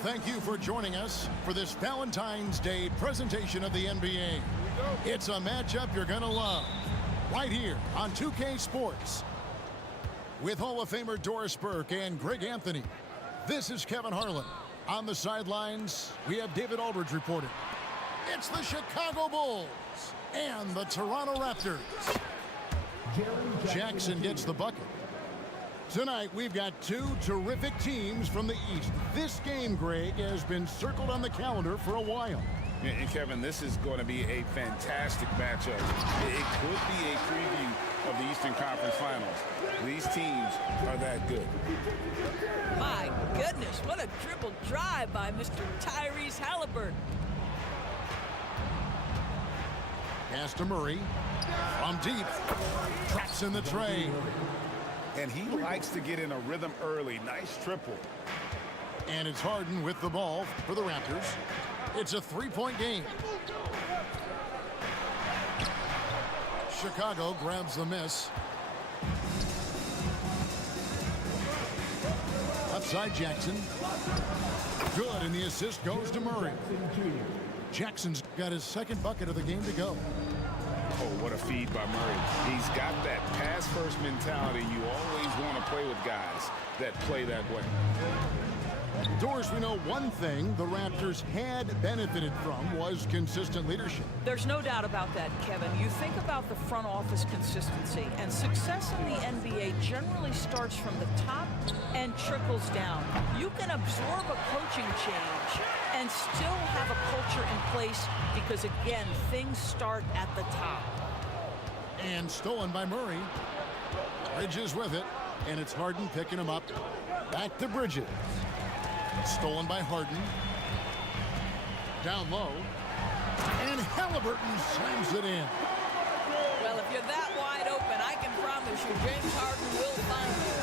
Thank you for joining us for this Valentine's Day presentation of the NBA. It's a matchup you're going to love right here on 2K Sports. With Hall of Famer Doris Burke and Greg Anthony, this is Kevin Harlan. On the sidelines, we have David Aldridge reporting. It's the Chicago Bulls and the Toronto Raptors. Jackson gets the bucket. Tonight, we've got two terrific teams from the East. This game, Greg, has been circled on the calendar for a while. And Kevin, this is going to be a fantastic matchup. It could be a preview of the Eastern Conference Finals. These teams are that good. My goodness, what a triple drive by Mr. Tyrese Halliburton. Pass to Murray. From deep. Traps in the tray. And he likes to get in a rhythm early. Nice triple. And it's Harden with the ball for the Raptors. It's a three-point game. Chicago grabs the miss. Upside Jackson. Good, and the assist goes to Murray. Jackson's got his second bucket of the game to go. Oh, what a feed by Murray. He's got that pass-first mentality. You always want to play with guys that play that way. Doris, we know one thing the Raptors had benefited from was consistent leadership. There's no doubt about that, Kevin. You think about the front office consistency, and success in the NBA generally starts from the top and trickles down. You can absorb a coaching change and still have a culture in place because, again, things start at the top. And stolen by Murray. Bridges with it, and it's Harden picking him up. Back to Bridges. Stolen by Harden. Down low. And Halliburton slams it in. Well, if you're that wide open, I can promise you James Harden will find you.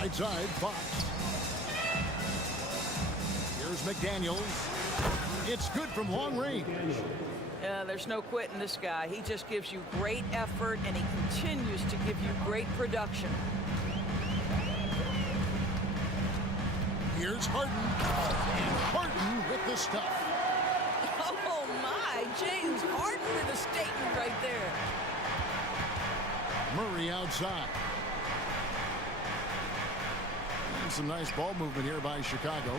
Right side, Fox. Here's McDaniels. It's good from long range. There's no quitting this guy. He just gives you great effort, and he continues to give you great production. Here's Harden. And Harden with the stuff. Oh, my. James Harden with a statement right there. Murray outside. And some nice ball movement here by Chicago.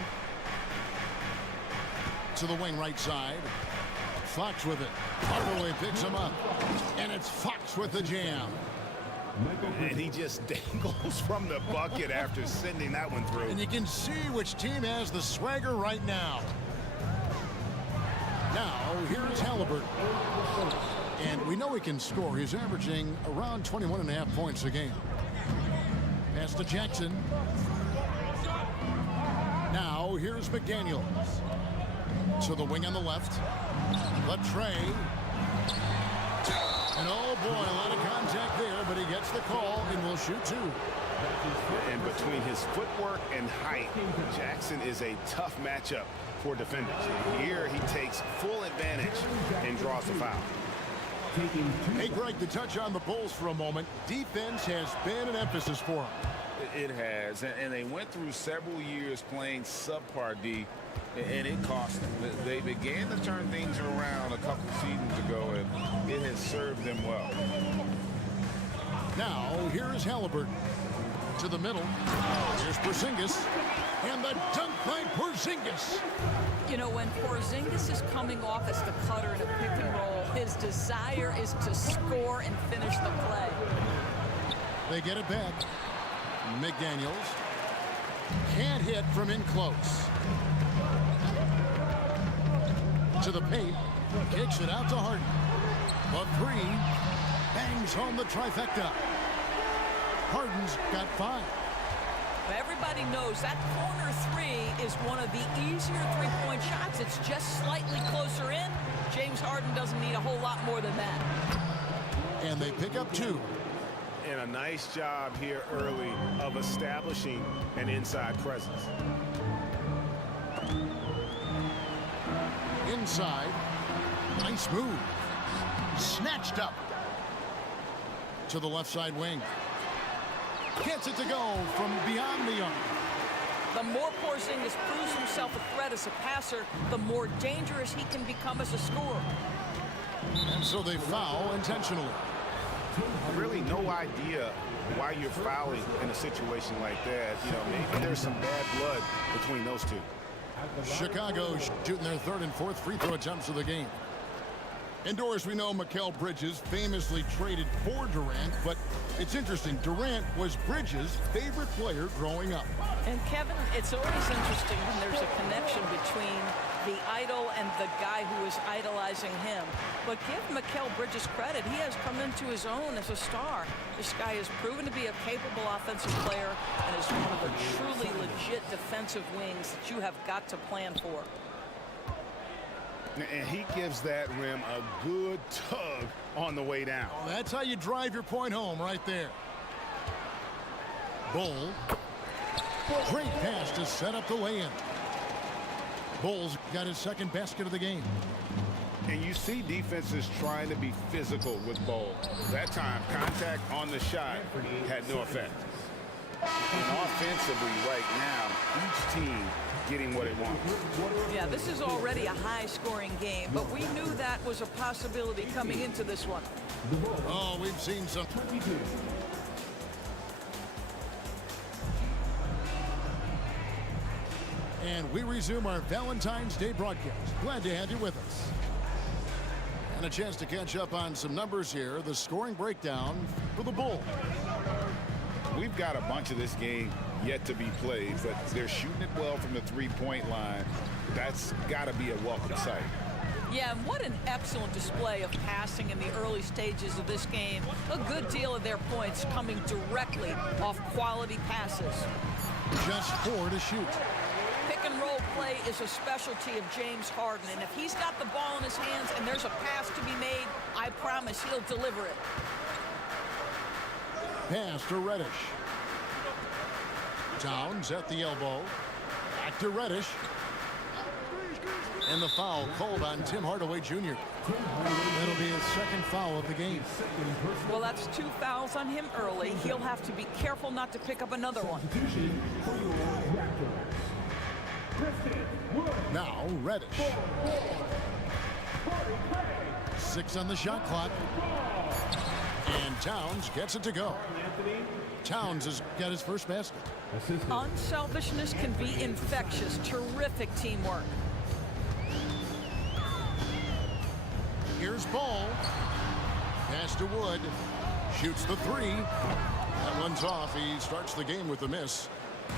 To the wing right side. Fox with it. Hardaway picks him up. And it's Fox with the jam. And he just dangles from the bucket after sending that one through. And you can see which team has the swagger right now. Now, here's Halliburton. And we know he can score. He's averaging around 21.5 points a game. Pass to Jackson. Now, here's McDaniels. To the wing on the left. Latrey. And oh boy, a lot of contact there, but he gets the call and will shoot two. And between his footwork and height, Jackson is a tough matchup for defenders. Here he takes full advantage and draws the foul. Hey Greg, to touch on the Bulls for a moment, defense has been an emphasis for them. It has, and they went through several years playing subpar D, and it cost them. They began to turn things around a couple seasons ago, and it has served them well. Now, here's Halliburton. To the middle. Here's Porzingis. And the dunk by Porzingis. You know, when Porzingis is coming off as the cutter in a pick and roll, his desire is to score and finish the play. They get it back. McDaniels. Can't hit from in close. To the paint. Kicks it out to Harden. The three. Bangs home the trifecta. Harden's got 5. Everybody knows that corner three is one of the easier three-point shots. It's just slightly closer in. James Harden doesn't need a whole lot more than that. And they pick up 2. And a nice job here early of establishing an inside presence. inside. Nice move. Snatched up. To the left side wing. Gets it to go from beyond the arc. The more Porzingis proves himself a threat as a passer, the more dangerous he can become as a scorer. And so they foul intentionally. Really no idea why you're fouling in a situation like that. You know, maybe there's some bad blood between those two. Chicago shooting their third and fourth free throw attempts of the game. Indoors, we know Mikal Bridges famously traded for Durant, but it's interesting. Durant was Bridges' favorite player growing up. And Kevin, it's always interesting when there's a connection between the idol and the guy who is idolizing him. But give Mikal Bridges credit. He has come into his own as a star. This guy has proven to be a capable offensive player and is one of the truly legit defensive wings that you have got to plan for. And he gives that rim a good tug on the way down. Oh, that's how you drive your point home right there. Bull. Great pass to set up the lay-in. Bull's got his second basket of the game. And you see defenses trying to be physical with Bull. That time, contact on the shot had no effect. And offensively right now, each team getting what it wants. Yeah, this is already a high-scoring game, but we knew that was a possibility coming into this one. Oh, we've seen some. And we resume our Valentine's Day broadcast. Glad to have you with us. And a chance to catch up on some numbers here. The scoring breakdown for the Bulls. We've got a bunch of this game yet to be played, but they're shooting it well from the three-point line. That's got to be a welcome sight. Yeah, and what an excellent display of passing in the early stages of this game. A good deal of their points coming directly off quality passes. Just 4 to shoot. Pick and roll play is a specialty of James Harden, and if he's got the ball in his hands and there's a pass to be made, I promise he'll deliver it. Pass to Reddish. Towns at the elbow. Back to Reddish. And the foul called on Tim Hardaway Jr. That'll be his second foul of the game. Well, that's 2 fouls on him early. He'll have to be careful not to pick up another one. Now Reddish. 6 on the shot clock. And Towns gets it to go. Towns has got his first basket. Unselfishness can be infectious. Terrific teamwork. Here's Ball. Pass to Wood. Shoots the 3. That one's off. He starts the game with a miss.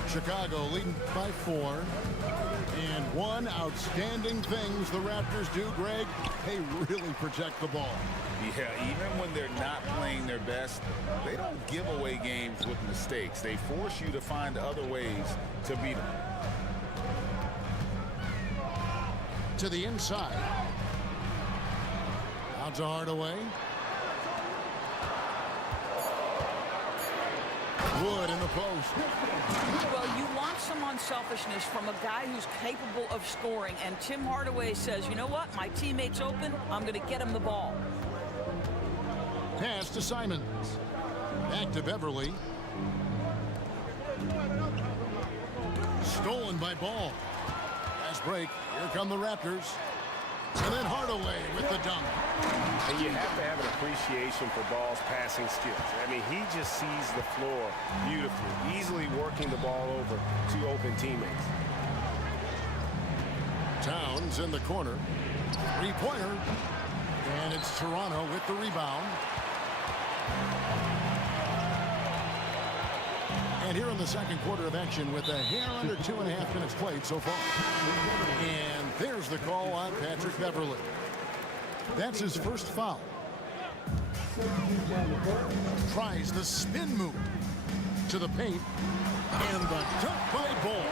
Chicago leading by 4. And one outstanding things the Raptors do, Greg, they really protect the ball. Yeah, even when they're not playing their best, they don't give away games with mistakes. They force you to find other ways to beat them. To the inside. Out to Hardaway. Wood in the post. Well, you want some unselfishness from a guy who's capable of scoring, and Tim Hardaway says, you know what, my teammate's open, I'm going to get him the ball. Pass to Simons. Back to Beverly. Stolen by Ball. Fast break. Here come the Raptors. And then Hardaway with the dunk. And you have to have an appreciation for Ball's passing skills. I mean, he just sees the floor beautifully, easily working the ball over to open teammates. Towns in the corner. Three-pointer. And it's Toronto with the rebound. And here in the second quarter of action with a hair under 2.5 minutes played so far. And there's the call on Patrick Beverly. That's his first foul. Tries the spin move to the paint. And the dunk by Ball.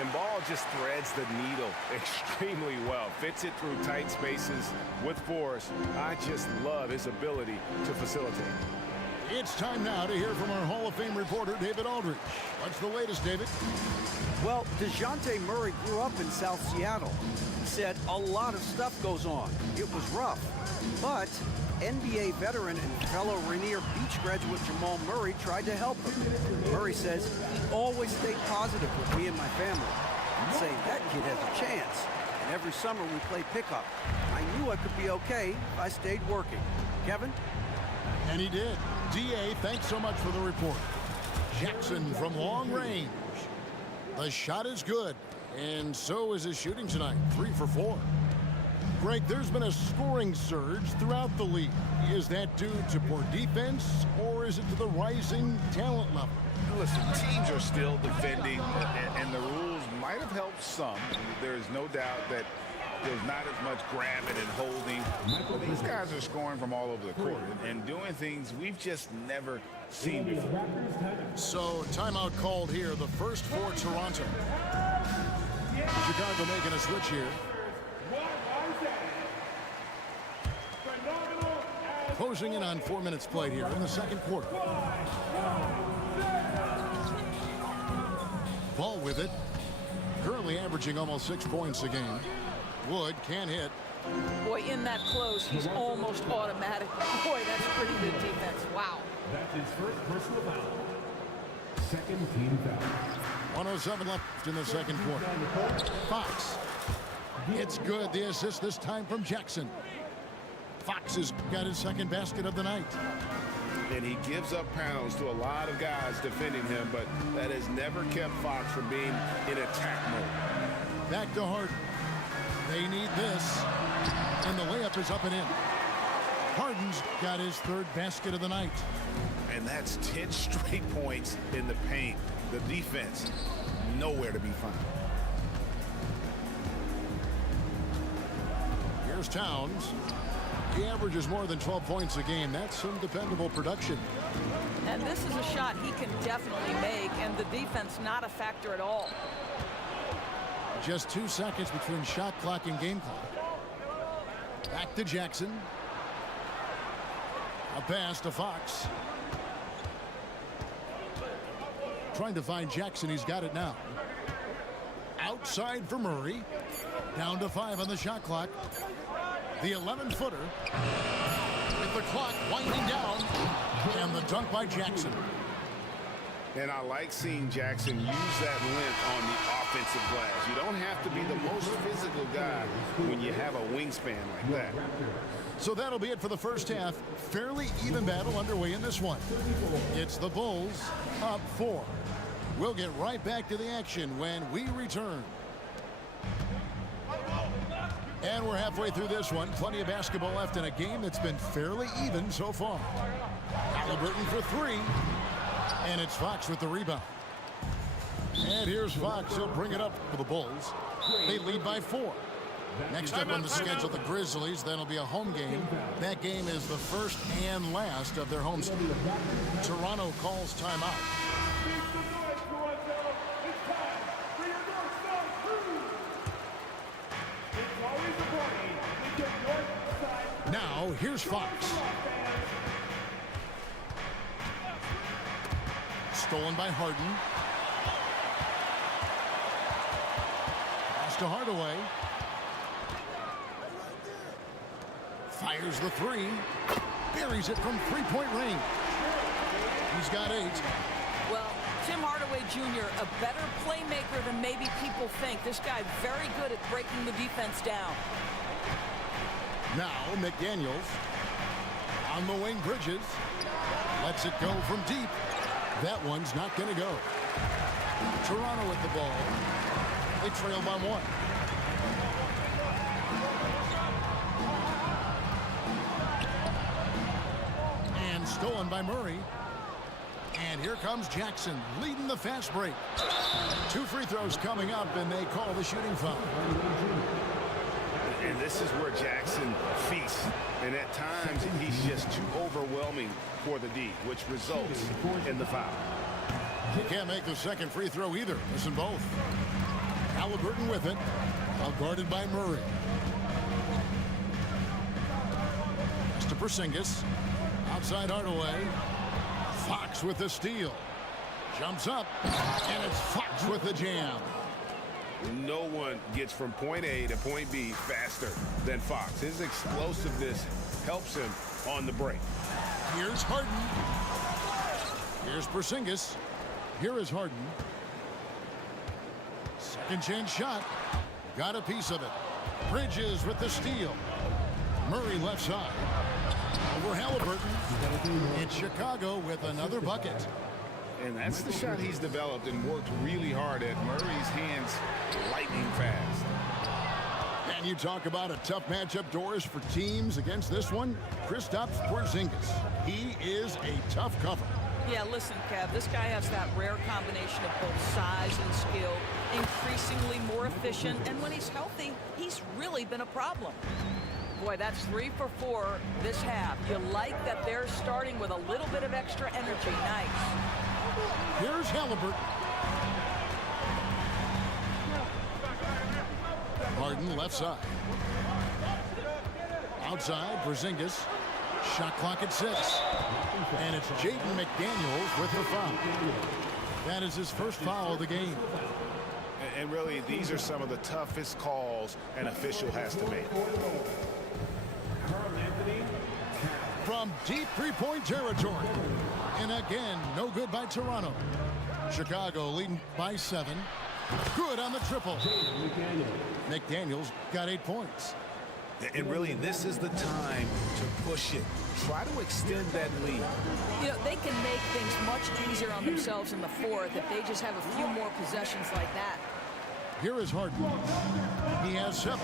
And Ball just threads the needle extremely well. Fits it through tight spaces with force. I just love his ability to facilitate. It's time now to hear from our Hall of Fame reporter, David Aldridge. What's the latest, David? Well, DeJounte Murray grew up in South Seattle. said a lot of stuff goes on. It was rough. But NBA veteran and fellow Rainier Beach graduate Jamal Murray tried to help him. Murray says he always stayed positive with me and my family. He'd say, that kid has a chance. And every summer we play pickup. I knew I could be okay if I stayed working. Kevin? And he did. D.A., thanks so much for the report. Jackson from long range. The shot is good, and so is his shooting tonight, 3 for 4. Greg, there's been a scoring surge throughout the league. Is that due to poor defense, or is it to the rising talent level? Listen, teams are still defending, and the rules might have helped some. There is no doubt that there's not as much grabbing and holding. But these guys are scoring from all over the court and doing things we've just never seen before. So, timeout called here, the first for Toronto. Chicago making a switch here. Closing in on 4 minutes played here in the second quarter. Ball with it. Currently averaging almost 6 points a game. Wood can't hit. Boy, in that close, he's almost automatic. Boy, that's pretty good defense. Wow. That's his first personal foul. Second team foul. 1:07 left in the second quarter. Fox. It's good. The assist this time from Jackson. Fox has got his second basket of the night. And he gives up pounds to a lot of guys defending him, but that has never kept Fox from being in attack mode. Back to Harden. They need this. And the layup is up and in. Harden's got his third basket of the night. And that's 10 straight points in the paint. The defense, nowhere to be found. Here's Towns. He averages more than 12 points a game. That's some dependable production. And this is a shot he can definitely make, and the defense not a factor at all. Just 2 seconds between shot clock and game clock. Back to Jackson. A pass to Fox. Trying to find Jackson. He's got it now. Outside for Murray. Down to 5 on the shot clock. The 11-footer. With the clock winding down. And the dunk by Jackson. And I like seeing Jackson use that length on the offensive glass. You don't have to be the most physical guy when you have a wingspan like that. So that'll be it for the first half. Fairly even battle underway in this one. It's the Bulls up 4. We'll get right back to the action when we return. And we're halfway through this one. Plenty of basketball left in a game that's been fairly even so far. Halliburton for 3. And it's Fox with the rebound. And here's Fox. He'll bring it up for the Bulls. They lead by 4. Next up on the schedule, the Grizzlies. That'll be a home game. That game is the first and last of their home series. Toronto calls timeout. Now, here's Fox. Stolen by Harden. Pass to Hardaway. Fires the 3. Buries it from 3-point range. He's got 8. Well, Tim Hardaway Jr., a better playmaker than maybe people think. This guy very good at breaking the defense down. Now McDaniels on the wing. Bridges lets it go from deep. That one's not going to go. Toronto with the ball. They trail by 1. And stolen by Murray. And here comes Jackson leading the fast break. 2 free throws coming up, and they call the shooting foul. And this is where Jackson feasts. And at times, he's just too overwhelming for the D, which results in the foul. He can't make the second free throw either. Listen both. Halliburton with it. Well guarded by Murray. Pass to Porzingis. Outside Hardaway. Fox with the steal. Jumps up. And it's Fox with the jam. No one gets from point A to point B faster than Fox. His explosiveness helps him on the break. Here's Harden. Here's Porzingis. Here is Harden. Second chance shot. Got a piece of it. Bridges with the steal. Murray left side. Over Halliburton. It's Chicago with another bucket. And that's the shot he's developed and worked really hard at. Murray's hands lightning fast. And you talk about a tough matchup, Doris, for teams against this one. Kristaps Porzingis. He is a tough cover. Yeah, listen, Kev, this guy has that rare combination of both size and skill, increasingly more efficient, and when he's healthy, he's really been a problem. Boy, that's 3 for 4 this half. You like that they're starting with a little bit of extra energy. Nice. Here's Halliburton. Harden left side. Outside, Porzingis. Shot clock at 6. And it's Jaden McDaniels with the foul. That is his first foul of the game. And really, these are some of the toughest calls an official has to make. From deep three-point territory. And again, no good by Toronto. Chicago leading by 7. Good on the triple. McDaniels got 8 points. And really, this is the time to push it. Try to extend that lead. You know, they can make things much easier on themselves in the fourth if they just have a few more possessions like that. Here is Harden. He has 7.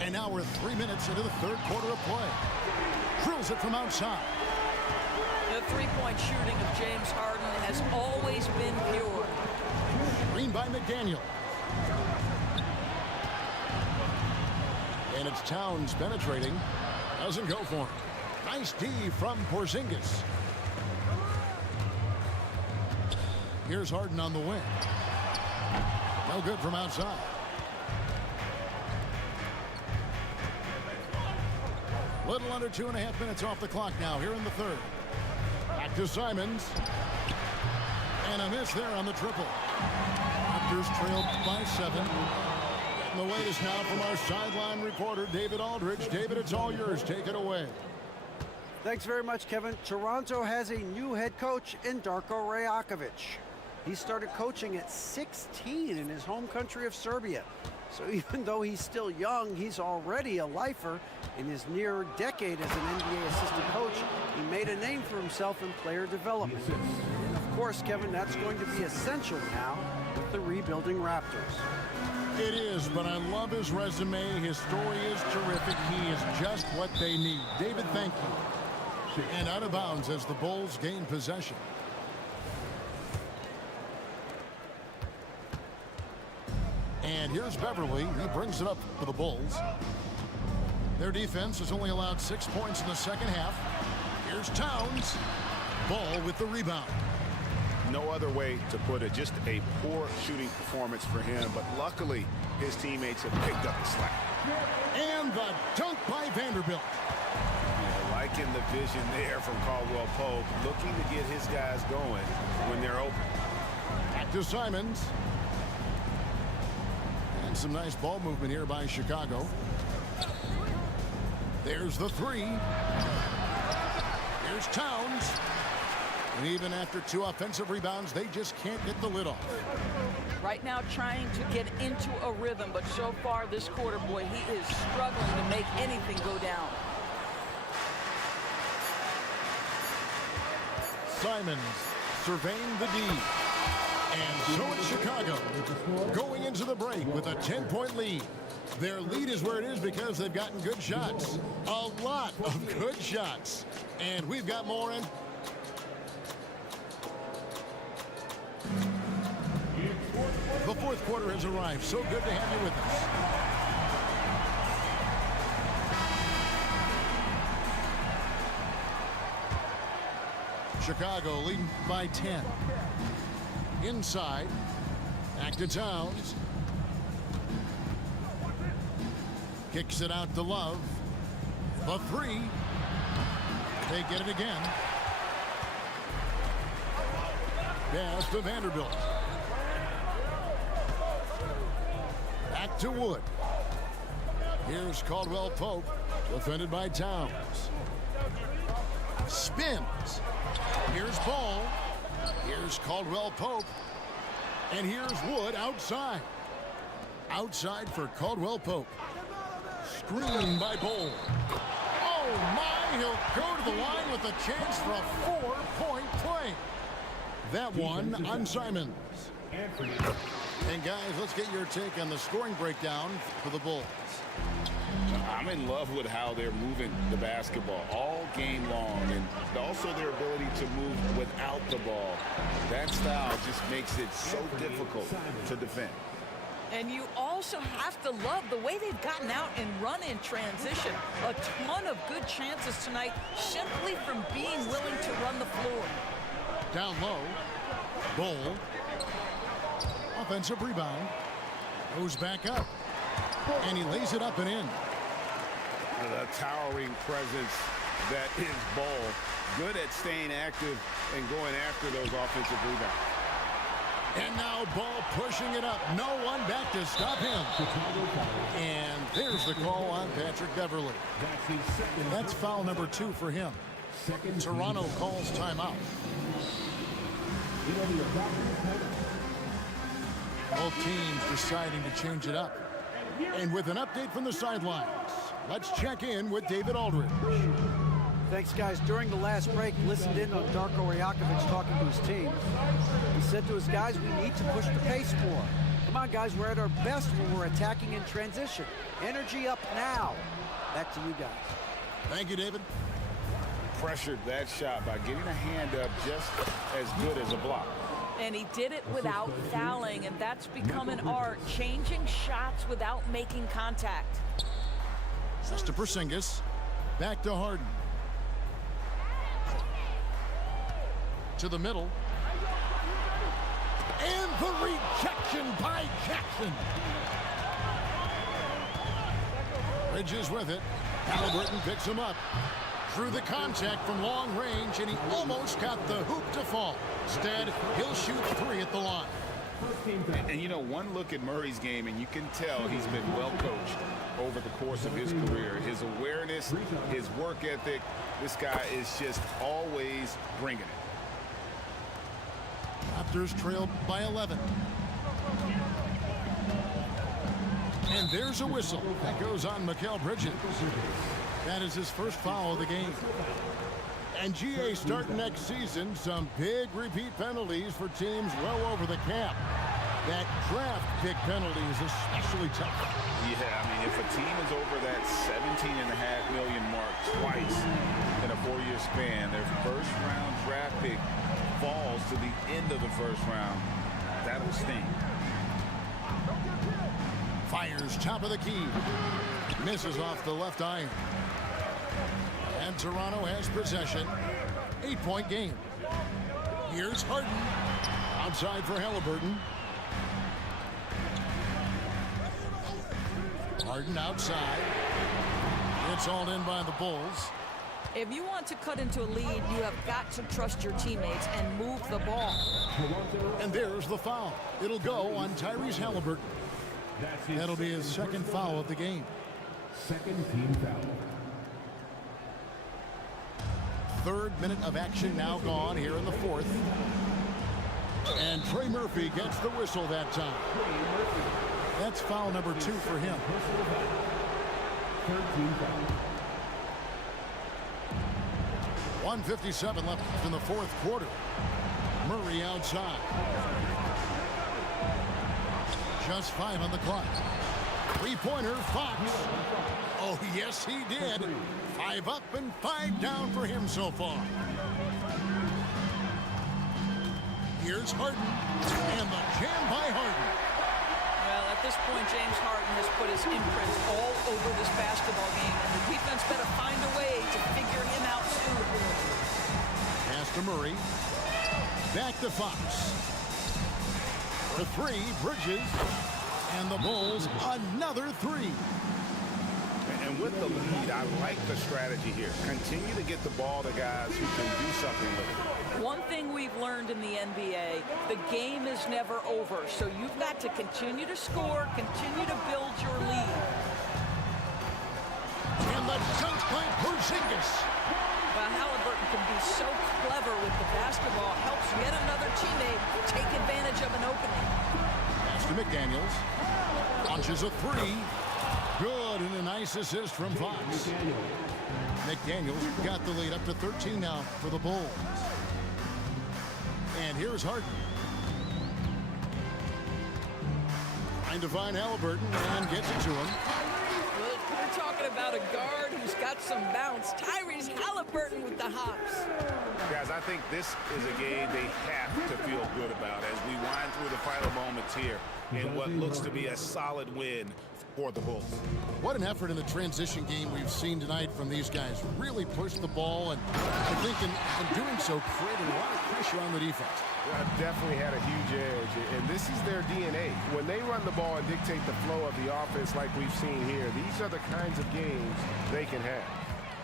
And now we're 3 minutes into the third quarter of play. Drills it from outside. The three-point shooting of James Harden has always been pure. Green by McDaniel. And it's Towns penetrating. Doesn't go for him. Nice D from Porzingis. Here's Harden on the wing. No good from outside. Little under 2.5 minutes off the clock now here in the third. Back to Simons. And a miss there on the triple. Raptors trailed by 7. And the latest now from our sideline reporter, David Aldridge. David, it's all yours. Take it away. Thanks very much, Kevin. Toronto has a new head coach in Darko Rajakovic. He started coaching at 16 in his home country of Serbia. So even though he's still young, he's already a lifer. In his near decade as an NBA assistant coach, he made a name for himself in player development. And of course, Kevin, that's going to be essential now with the rebuilding Raptors. It is, but I love his resume. His story is terrific. He is just what they need. David, thank you. And out of bounds as the Bulls gain possession. And here's Beverly. He brings it up for the Bulls. Their defense has only allowed 6 points in the second half. Here's Towns. Ball with the rebound. No other way to put it. Just a poor shooting performance for him. But luckily, his teammates have picked up the slack. And the dunk by Vanderbilt. Liking the vision there from Caldwell Pope. Looking to get his guys going when they're open. Back to Simons. And some nice ball movement here by Chicago. There's the 3. Here's Towns. And even after 2 offensive rebounds, they just can't get the lid off. Right now trying to get into a rhythm, but so far this quarter, boy, he is struggling to make anything go down. Simons surveying the D. And so it's Chicago going into the break with a 10-point lead. Their lead is where it is because they've gotten good shots. A lot of good shots. And we've got more in. The fourth quarter has arrived. So good to have you with us. Chicago leading by 10. Inside. Back to Towns. Kicks it out to Love. The 3. They get it again. Pass to Vanderbilt. Back to Wood. Here's Caldwell Pope, defended by Towns. Spins. Here's Ball. Here's Caldwell Pope. And here's Wood outside. Outside for Caldwell Pope. Screen by Ball. Oh my, he'll go to the line with a chance for a 4-point play. That one on Simons. And guys, let's get your take on the scoring breakdown for the Bulls. I'm in love with how they're moving the basketball all game long, and also their ability to move without the ball. That style just makes it so difficult to defend. And you also have to love the way they've gotten out and run in transition. A ton of good chances tonight simply from being willing to run the floor. Down low. Bull. Offensive rebound. Goes back up. And he lays it up and in. The towering presence that is Ball. Good at staying active and going after those offensive rebounds. And now Ball pushing it up. No one back to stop him. And there's the call on Patrick Beverley. That's foul number 2 for him. Toronto calls timeout. Both teams deciding to change it up. And with an update from the sidelines, let's check in with David Aldridge. Thanks, guys. During the last break, listened in on Darko Rajakovic talking to his team. He said to his guys, we need to push the pace more. Come on, guys, we're at our best when we're attacking in transition. Energy up now. Back to you guys. Thank you, David. Pressured that shot by getting a hand up just as good as a block. And he did it without fouling, and that's become an art, changing shots without making contact. Just to Porzingis. Back to Harden. To the middle. And the rejection by Jackson. Bridges with it. Halliburton picks him up. Through the contact from long range, and he almost got the hoop to fall. Instead, he'll shoot 3 at the line. And you know, one look at Murray's game, and you can tell he's been well coached over the course of his career. His awareness, his work ethic, this guy is just always bringing it. Raptors trailed by 11. And there's a whistle. That goes on Mikal Bridges. That is his first foul of the game. And GA starting next season, some big repeat penalties for teams well over the cap. That draft pick penalty is especially tough. Yeah, I mean, if a team is over that $17.5 million mark twice in a 4-year span, their first-round draft pick falls to the end of the first round. That'll sting. Fires top of the key. Misses off the left iron. And Toronto has possession. 8-point game. Here's Harden. Outside for Halliburton. Harden outside. It's all in by the Bulls. If you want to cut into a lead, you have got to trust your teammates and move the ball. And there's the foul. It'll go on Tyrese Halliburton. That'll be his second foul of the game. Second team foul. Third minute of action now gone here in the fourth. And Trey Murphy gets the whistle that time. That's foul number 2 for him. Third team foul. 1:57 left in the fourth quarter. Murray outside. Just 5 on the clock. 3-pointer, Fox. Oh, yes, he did. 5 up and 5 down for him so far. Here's Harden. And the jam by Harden. Well, at this point, James Harden has put his imprint all over this basketball game, and the defense better find a way to figure him out soon. Pass to Murray. Back to Fox. For 3, Bridges. And the Bulls, another 3. And with the lead, I like the strategy here. Continue to get the ball to guys who can do something with it. One thing we've learned in the NBA, the game is never over. So you've got to continue to score, continue to build your lead. And the dunk by Porzingis. Well, Halliburton can be so clever with the basketball. Helps yet another teammate take advantage of an opening. Pass to McDaniels. Launches a three. Good, and a nice assist from Fox. McDaniels got the lead up to 13 now for the Bulls. And here's Harden. Trying to find Halliburton and gets it to him. Well, we're talking about a guard who's got some bounce. Tyrese Halliburton with the hops. Guys, I think this is a game they have to feel good about as we wind through the final moments here in what looks to be a solid win for the Bulls. What an effort in the transition game we've seen tonight from these guys. Really pushed the ball, and I think in doing so created a lot of pressure on the defense. Well, definitely had a huge edge, and this is their DNA. When they run the ball and dictate the flow of the offense like we've seen here, these are the kinds of games they can have.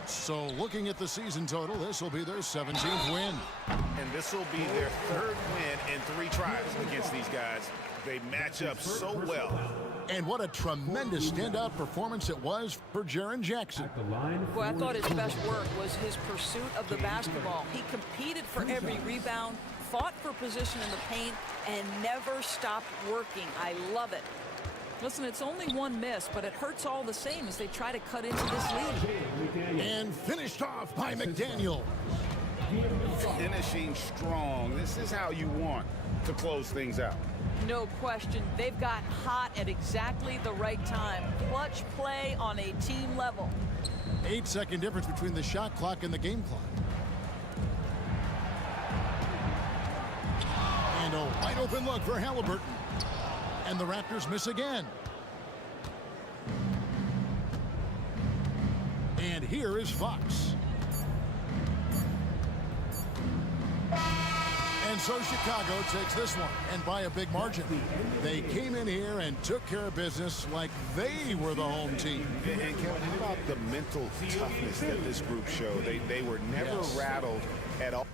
So looking at the season total, this will be their 17th win. And this will be their third win in 3 tries against these guys. They match up so well. And what a tremendous standout performance it was for Jaren Jackson. Boy, I thought his best work was his pursuit of the basketball. He competed for every rebound, fought for position in the paint, and never stopped working. I love it. Listen, it's only one miss, but it hurts all the same as they try to cut into this lead. And finished off by McDaniel. Finishing strong. This is how you want to close things out. No question. They've got hot at exactly the right time. Clutch play on a team level. 8-second difference between the shot clock and the game clock. And a wide open look for Halliburton. And the Raptors miss again. And here is Fox. And so Chicago takes this one, and by a big margin. They came in here and took care of business like they were the home team. And Kevin, how about the mental toughness that this group showed? They were never rattled at all.